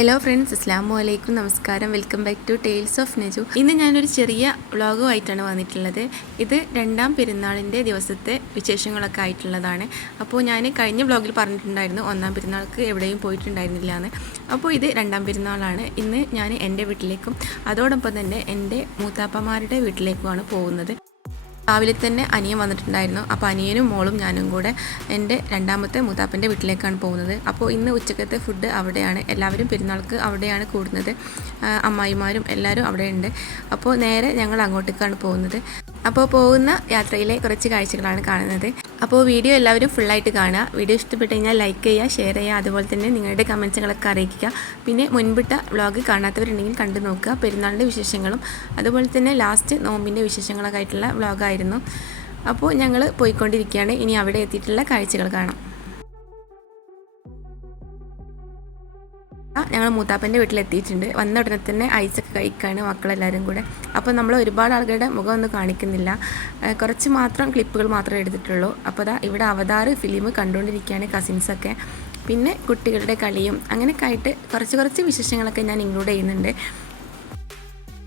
Hello friends, അസ്സലാമു അലൈക്കും. നമസ്കാരം. Welcome back to tales of Naju. ഇന്ന് ഞാനൊരു ചെറിയ വ്ളോഗുമായിട്ടാണ് വന്നിട്ടുള്ളത്. ഇത് രണ്ടാം പെരുന്നാളിൻ്റെ ദിവസത്തെ വിശേഷങ്ങളൊക്കെ ആയിട്ടുള്ളതാണ്. അപ്പോൾ ഞാൻ കഴിഞ്ഞ വ്ളോഗിൽ പറഞ്ഞിട്ടുണ്ടായിരുന്നു ഒന്നാം പെരുന്നാൾക്ക് എവിടെയും പോയിട്ടുണ്ടായിരുന്നില്ല എന്ന്. അപ്പോൾ ഇത് രണ്ടാം പെരുന്നാളാണ്. ഇന്ന് ഞാൻ എൻ്റെ വീട്ടിലേക്കും അതോടൊപ്പം തന്നെ എൻ്റെ മൂത്താപ്പമാരുടെ വീട്ടിലേക്കുമാണ് പോകുന്നത്. രാവിലെ തന്നെ അനിയൻ വന്നിട്ടുണ്ടായിരുന്നു. അപ്പോൾ അനിയനും മോളും ഞാനും കൂടെ എൻ്റെ രണ്ടാമത്തെ മൂത്താപ്പൻ്റെ വീട്ടിലേക്കാണ് പോകുന്നത്. അപ്പോൾ ഇന്ന് ഉച്ചക്കത്തെ ഫുഡ് അവിടെയാണ്. എല്ലാവരും പെരുന്നാൾക്ക് അവിടെയാണ് കൂടുന്നത്. അമ്മായിമാരും എല്ലാവരും അവിടെയുണ്ട്. അപ്പോൾ നേരെ ഞങ്ങൾ അങ്ങോട്ടേക്കാണ് പോകുന്നത്. അപ്പോൾ പോകുന്ന യാത്രയിലെ കുറച്ച് കാഴ്ചകളാണ് കാണുന്നത്. അപ്പോൾ വീഡിയോ എല്ലാവരും ഫുള്ളായിട്ട് കാണുക. വീഡിയോ ഇഷ്ടപ്പെട്ട് കഴിഞ്ഞാൽ ലൈക്ക് ചെയ്യുക, ഷെയർ ചെയ്യുക, അതുപോലെ തന്നെ നിങ്ങളുടെ കമൻസുകളൊക്കെ അറിയിക്കുക. പിന്നെ മുൻപിട്ട വ്ളോഗ് കാണാത്തവരുണ്ടെങ്കിൽ കണ്ടു നോക്കുക. പെരുന്നാളിൻ്റെ വിശേഷങ്ങളും അതുപോലെ തന്നെ ലാസ്റ്റ് നോമ്പിൻ്റെ വിശേഷങ്ങളൊക്കെ ആയിട്ടുള്ള വ്ളോഗായിരുന്നു. അപ്പോൾ ഞങ്ങൾ പോയിക്കൊണ്ടിരിക്കുകയാണ്. ഇനി അവിടെ എത്തിയിട്ടുള്ള കാഴ്ചകൾ കാണാം. ഞങ്ങൾ മൂത്താപ്പൻ്റെ വീട്ടിലെത്തിയിട്ടുണ്ട്. വന്ന ഉടനെ തന്നെ ഐസൊക്കെ കഴിക്കുകയാണ് മക്കളെല്ലാവരും കൂടെ. അപ്പോൾ നമ്മൾ ഒരുപാട് ആളുകളുടെ മുഖമൊന്നും കാണിക്കുന്നില്ല, കുറച്ച് മാത്രം ക്ലിപ്പുകൾ മാത്രമേ എടുത്തിട്ടുള്ളൂ. അപ്പോൾ അതാ ഇവിടെ അവതാർ ഫിലിം കണ്ടുകൊണ്ടിരിക്കുകയാണ് കസിൻസൊക്കെ. പിന്നെ കുട്ടികളുടെ കളിയും അങ്ങനെയൊക്കെ ആയിട്ട് കുറച്ച് വിശേഷങ്ങളൊക്കെ ഞാൻ ഇൻക്ലൂഡ് ചെയ്യുന്നുണ്ട്.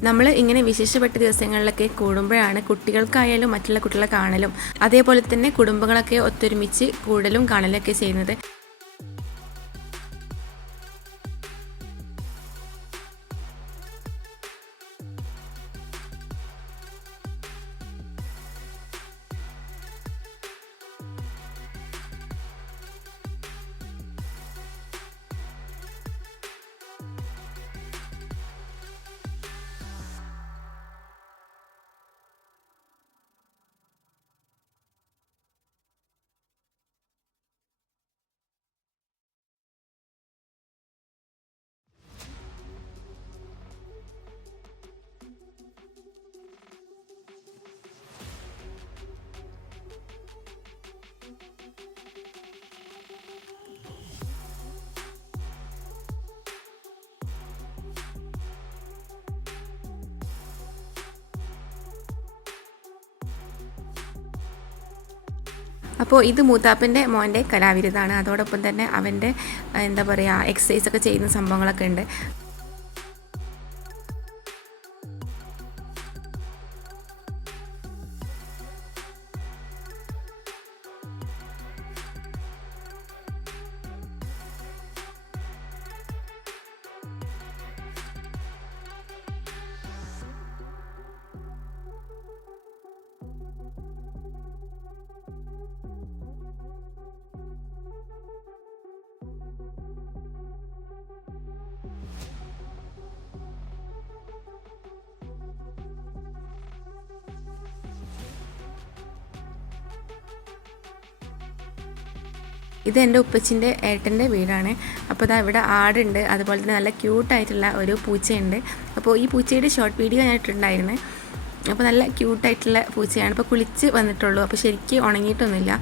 നമ്മൾ ഇങ്ങനെ വിശേഷപ്പെട്ട ദിവസങ്ങളിലൊക്കെ കൂടുമ്പോഴാണ് കുട്ടികൾക്കായാലും മറ്റുള്ള കുട്ടികളെ കാണലും അതേപോലെ തന്നെ കുടുംബങ്ങളൊക്കെ ഒത്തൊരുമിച്ച് കൂടലും കാണലൊക്കെ ചെയ്യുന്നത്. അപ്പോൾ ഇത് മൂത്താപ്പൻ്റെ മോൻ്റെ കലാവിരുതാണ്. അതോടൊപ്പം തന്നെ അവൻ്റെ എന്താ പറയുക എക്സസൈസൊക്കെ ചെയ്യുന്ന സംഭവങ്ങളൊക്കെ ഉണ്ട്. ഇത് എൻ്റെ ഉപ്പച്ചിൻ്റെ ഏട്ടൻ്റെ വീടാണ്. അപ്പോൾ ഇതാ ഇവിടെ ആടുണ്ട്, അതുപോലെ തന്നെ നല്ല ക്യൂട്ടായിട്ടുള്ള ഒരു പൂച്ചയുണ്ട്. അപ്പോൾ ഈ പൂച്ചയുടെ ഷോർട്ട് വീഡിയോ ഞാൻ ഇട്ടിട്ടുണ്ടായിരുന്നു. അപ്പോൾ നല്ല ക്യൂട്ടായിട്ടുള്ള പൂച്ചയാണ്. ഇപ്പോൾ കുളിച്ച് വന്നിട്ടുള്ളൂ, അപ്പോൾ ശരിക്കും ഉണങ്ങിയിട്ടൊന്നുമില്ല.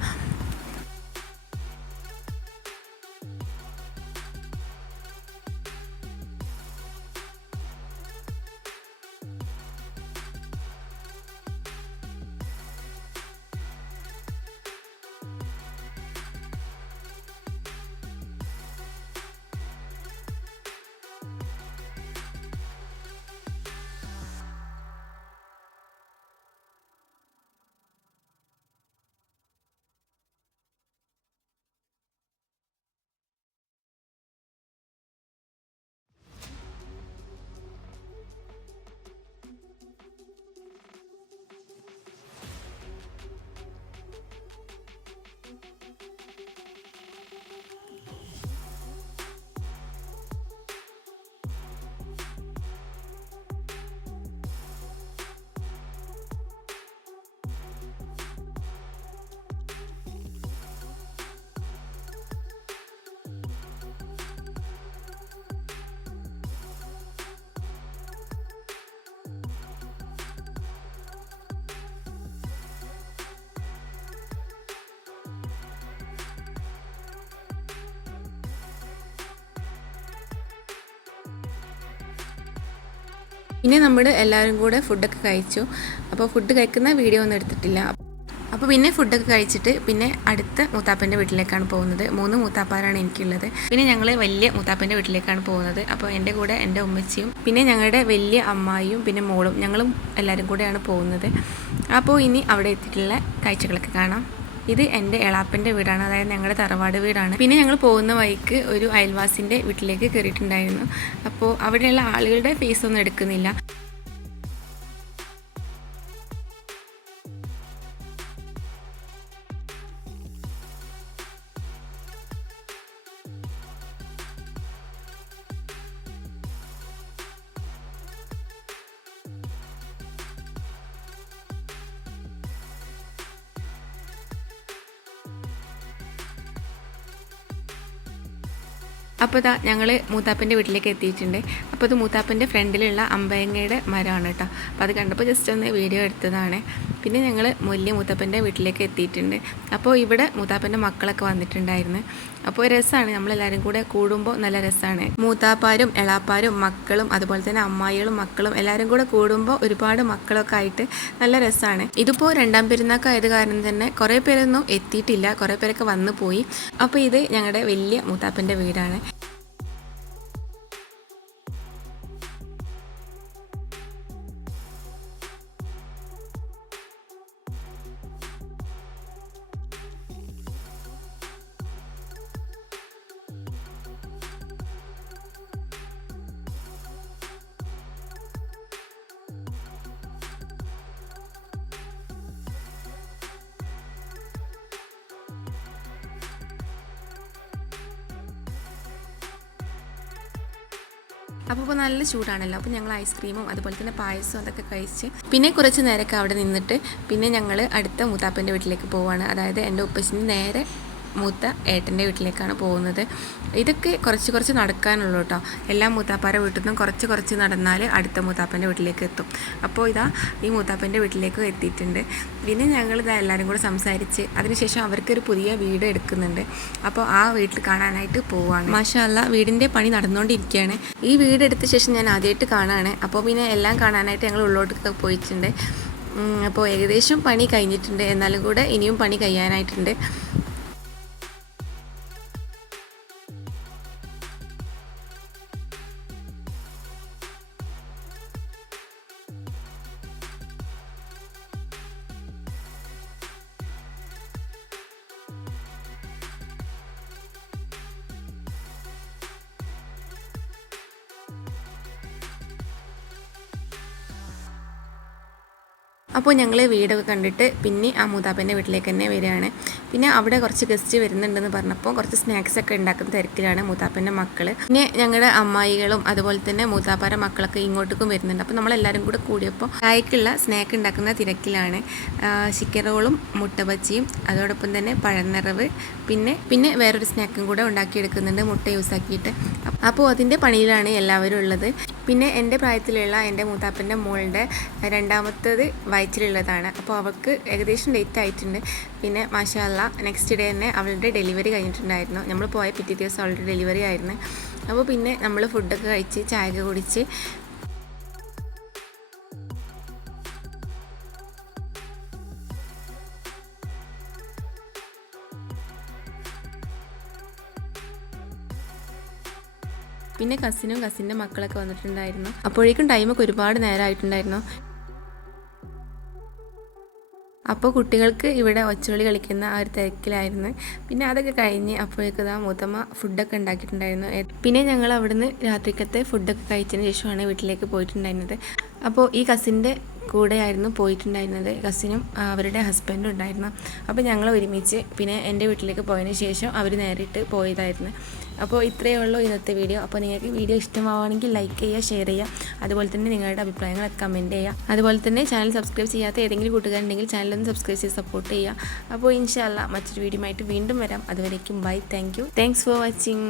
പിന്നെ നമ്മൾ എല്ലാവരും കൂടെ ഫുഡൊക്കെ കഴിച്ചു. അപ്പോൾ ഫുഡ് കഴിക്കുന്ന വീഡിയോ ഒന്നും എടുത്തിട്ടില്ല. അപ്പോൾ പിന്നെ ഫുഡൊക്കെ കഴിച്ചിട്ട് പിന്നെ അടുത്ത മൂത്താപ്പൻ്റെ വീട്ടിലേക്കാണ് പോകുന്നത്. 3 മൂത്താപ്പാരാണ് എനിക്കുള്ളത്. പിന്നെ ഞങ്ങൾ വലിയ മൂത്താപ്പൻ്റെ വീട്ടിലേക്കാണ് പോകുന്നത്. അപ്പോൾ എൻ്റെ കൂടെ എൻ്റെ ഉമ്മച്ചിയും പിന്നെ ഞങ്ങളുടെ വലിയ അമ്മായിയും പിന്നെ മോളും ഞങ്ങളും എല്ലാവരും കൂടെയാണ് പോകുന്നത്. അപ്പോൾ ഇനി അവിടെ എത്തിയിട്ടുള്ള കാഴ്ചകളൊക്കെ കാണാം. ഇത് എൻ്റെ എളാപ്പൻ്റെ വീടാണ്, അതായത് ഞങ്ങളുടെ തറവാട് വീടാണ്. പിന്നെ ഞങ്ങൾ പോകുന്ന വഴിക്ക് ഒരു അയൽവാസിൻ്റെ വീട്ടിലേക്ക് കയറിയിട്ടുണ്ടായിരുന്നു. അപ്പോൾ അവിടെയുള്ള ആളുകളുടെ ഫേസ് ഒന്നും എടുക്കുന്നില്ല. അപ്പോൾ ഇതാ ഞങ്ങൾ മൂത്താപ്പൻ്റെ വീട്ടിലേക്ക് എത്തിയിട്ടുണ്ട്. അപ്പോൾ ഇത് മൂത്താപ്പൻ്റെ ഫ്രണ്ടിലുള്ള അമ്പയങ്ങയുടെ മരമാണ് കേട്ടോ. അപ്പോൾ അത് കണ്ടപ്പോൾ ജസ്റ്റ് ഒന്ന് വീഡിയോ എടുത്തതാണ്. പിന്നെ ഞങ്ങൾ വലിയ മൂത്താപ്പൻ്റെ വീട്ടിലേക്ക് എത്തിയിട്ടുണ്ട്. അപ്പോൾ ഇവിടെ മൂത്താപ്പൻ്റെ മക്കളൊക്കെ വന്നിട്ടുണ്ടായിരുന്നു. അപ്പോൾ രസമാണ്, നമ്മളെല്ലാവരും കൂടെ കൂടുമ്പോൾ നല്ല രസമാണ്. മൂത്താപ്പാരും എളാപ്പാരും മക്കളും അതുപോലെ തന്നെ അമ്മായികളും മക്കളും എല്ലാവരും കൂടെ കൂടുമ്പോൾ ഒരുപാട് മക്കളൊക്കെ ആയിട്ട് നല്ല രസമാണ്. ഇതിപ്പോൾ 2ാം പെരുന്നാൾക്ക് ആയത് കാരണം തന്നെ കുറേ പേരൊന്നും എത്തിയിട്ടില്ല, കുറേ പേരൊക്കെ വന്നു പോയി. അപ്പോൾ ഇത് ഞങ്ങളുടെ വലിയ മൂത്താപ്പൻ്റെ വീടാണ്. അപ്പോൾ നല്ല ചൂടാണല്ലോ, അപ്പോൾ ഞങ്ങൾ ഐസ്ക്രീമും അതുപോലെ തന്നെ പായസവും അതൊക്കെ കഴിച്ച് പിന്നെ കുറച്ച് നേരമൊക്കെ അവിടെ നിന്നിട്ട് പിന്നെ ഞങ്ങൾ അടുത്ത മൂത്താപ്പൻ്റെ വീട്ടിലേക്ക് പോവുകയാണ്. അതായത് എൻ്റെ ഉപ്പച്ചിന് നേരെ മൂത്ത ഏട്ടൻ്റെ വീട്ടിലേക്കാണ് പോകുന്നത്. ഇതൊക്കെ കുറച്ച് നടക്കാനുള്ളൂ കേട്ടോ. എല്ലാ മൂത്താപ്പാരുടെ വീട്ടിൽ നിന്നും കുറച്ച് നടന്നാൽ അടുത്ത മൂത്താപ്പൻ്റെ വീട്ടിലേക്ക് എത്തും. അപ്പോൾ ഇതാ ഈ മൂത്താപ്പൻ്റെ വീട്ടിലേക്ക് എത്തിയിട്ടുണ്ട്. പിന്നെ ഞങ്ങളിതാ എല്ലാവരും കൂടെ സംസാരിച്ച് അതിനുശേഷം അവർക്കൊരു പുതിയ വീട് എടുക്കുന്നുണ്ട്. അപ്പോൾ ആ വീട്ടിൽ കാണാനായിട്ട് പോവുകയാണ്. മാഷാ അല്ലാഹ് വീടിൻ്റെ പണി നടന്നുകൊണ്ടിരിക്കുകയാണ്. ഈ വീട് എടുത്ത ശേഷം ഞാൻ ആദ്യമായിട്ട് കാണുകയാണ്. അപ്പോൾ പിന്നെ എല്ലാം കാണാനായിട്ട് ഞങ്ങൾ ഉള്ളോട്ടൊക്കെ പോയിട്ടുണ്ട്. അപ്പോൾ ഏകദേശം പണി കഴിഞ്ഞിട്ടുണ്ട്, എന്നാലും കൂടെ ഇനിയും പണി കഴിയാനായിട്ടുണ്ട്. അപ്പോൾ ഞങ്ങൾ വീടൊക്കെ കണ്ടിട്ട് പിന്നെ ആ മൂത്താപ്പൻ്റെ വീട്ടിലേക്ക് തന്നെ വരികയാണ്. പിന്നെ അവിടെ കുറച്ച് ഗസ്റ്റ് വരുന്നുണ്ടെന്ന് പറഞ്ഞപ്പോൾ കുറച്ച് സ്നാക്സൊക്കെ ഉണ്ടാക്കുന്ന തിരക്കിലാണ് മൂത്താപ്പൻ്റെ മക്കൾ. പിന്നെ ഞങ്ങളുടെ അമ്മായികളും അതുപോലെ തന്നെ മൂത്താപ്പാരുടെ മക്കളൊക്കെ ഇങ്ങോട്ടേക്കും വരുന്നുണ്ട്. അപ്പോൾ നമ്മളെല്ലാവരും കൂടെ കൂടിയപ്പോൾ ചായക്കുള്ള സ്നാക്ക് ഉണ്ടാക്കുന്ന തിരക്കിലാണ്. ചിക്കൻ റോളും മുട്ട ബജിയും അതോടൊപ്പം തന്നെ പഴനിറവ് പിന്നെ വേറൊരു സ്നാക്കും കൂടെ ഉണ്ടാക്കിയെടുക്കുന്നുണ്ട് മുട്ട യൂസ് ആക്കിയിട്ട്. അപ്പോൾ അതിൻ്റെ പണിയിലാണ് എല്ലാവരും ഉള്ളത്. പിന്നെ എൻ്റെ പ്രായത്തിലുള്ള എൻ്റെ മൂത്താപ്പൻ്റെ മോളുടെ 2ാമത്തേത് വയറ്റിലുള്ളതാണ്. അപ്പോൾ അവൾക്ക് ഏകദേശം ഡേറ്റ് ആയിട്ടുണ്ട്. പിന്നെ മാഷാ അല്ലാഹ് നെക്സ്റ്റ് ഡേ തന്നെ അവളുടെ ഡെലിവറി കഴിഞ്ഞിട്ടുണ്ടായിരുന്നു. നമ്മൾ പോയ പിറ്റേ ദിവസം അവളുടെ ഡെലിവറി ആയിരുന്നു. അപ്പോൾ പിന്നെ നമ്മൾ ഫുഡൊക്കെ കഴിച്ച് ചായയൊക്കെ കുടിച്ച് പിന്നെ കസിനും കസിൻ്റെ മക്കളൊക്കെ വന്നിട്ടുണ്ടായിരുന്നു. അപ്പോഴേക്കും ടൈമൊക്കെ ഒരുപാട് നേരമായിട്ടുണ്ടായിരുന്നു. അപ്പോൾ കുട്ടികൾക്ക് ഇവിടെ ഒച്ചവിളി കളിക്കുന്ന ആ ഒരു തിരക്കിലായിരുന്നു. പിന്നെ അതൊക്കെ കഴിഞ്ഞ് അപ്പോഴേക്കും മൂത്തമ്മ ഫുഡൊക്കെ ഉണ്ടാക്കിയിട്ടുണ്ടായിരുന്നു. പിന്നെ ഞങ്ങൾ അവിടുന്ന് രാത്രിക്കത്തെ ഫുഡൊക്കെ കഴിച്ചതിന് ശേഷമാണ് വീട്ടിലേക്ക് പോയിട്ടുണ്ടായിരുന്നത്. അപ്പോൾ ഈ കസിൻ്റെ കൂടെയായിരുന്നു പോയിട്ടുണ്ടായിരുന്നത്. കസിനും അവരുടെ ഹസ്ബൻഡും ഉണ്ടായിരുന്നു. അപ്പോൾ ഞങ്ങൾ ഒരുമിച്ച് പിന്നെ എൻ്റെ വീട്ടിലേക്ക് പോയതിന് ശേഷം അവർ നേരിട്ട് പോയതായിരുന്നു. അപ്പോൾ ഇത്രയേ ഉള്ളൂ ഇന്നത്തെ വീഡിയോ. അപ്പോൾ നിങ്ങൾക്ക് വീഡിയോ ഇഷ്ടമാവുകയാണെങ്കിൽ ലൈക്ക് ചെയ്യുക, ഷെയർ ചെയ്യുക, അതുപോലെ തന്നെ നിങ്ങളുടെ അഭിപ്രായങ്ങളൊക്കെ കമൻറ്റ് ചെയ്യുക. അതുപോലെ തന്നെ ചാനൽ സബ്സ്ക്രൈബ് ചെയ്യാത്ത ഏതെങ്കിലും കൂട്ടുകാരുണ്ടെങ്കിൽ ചാനലൊന്ന് സബ്സ്ക്രൈബ് ചെയ്ത് സപ്പോർട്ട് ചെയ്യുക. അപ്പോൾ ഇൻഷാ അല്ലാഹ് മറ്റൊരു വീഡിയോ ആയിട്ട് വീണ്ടും വരാം. അതുവരേക്കും ബൈ, താങ്ക്സ് ഫോർ വാച്ചിങ്.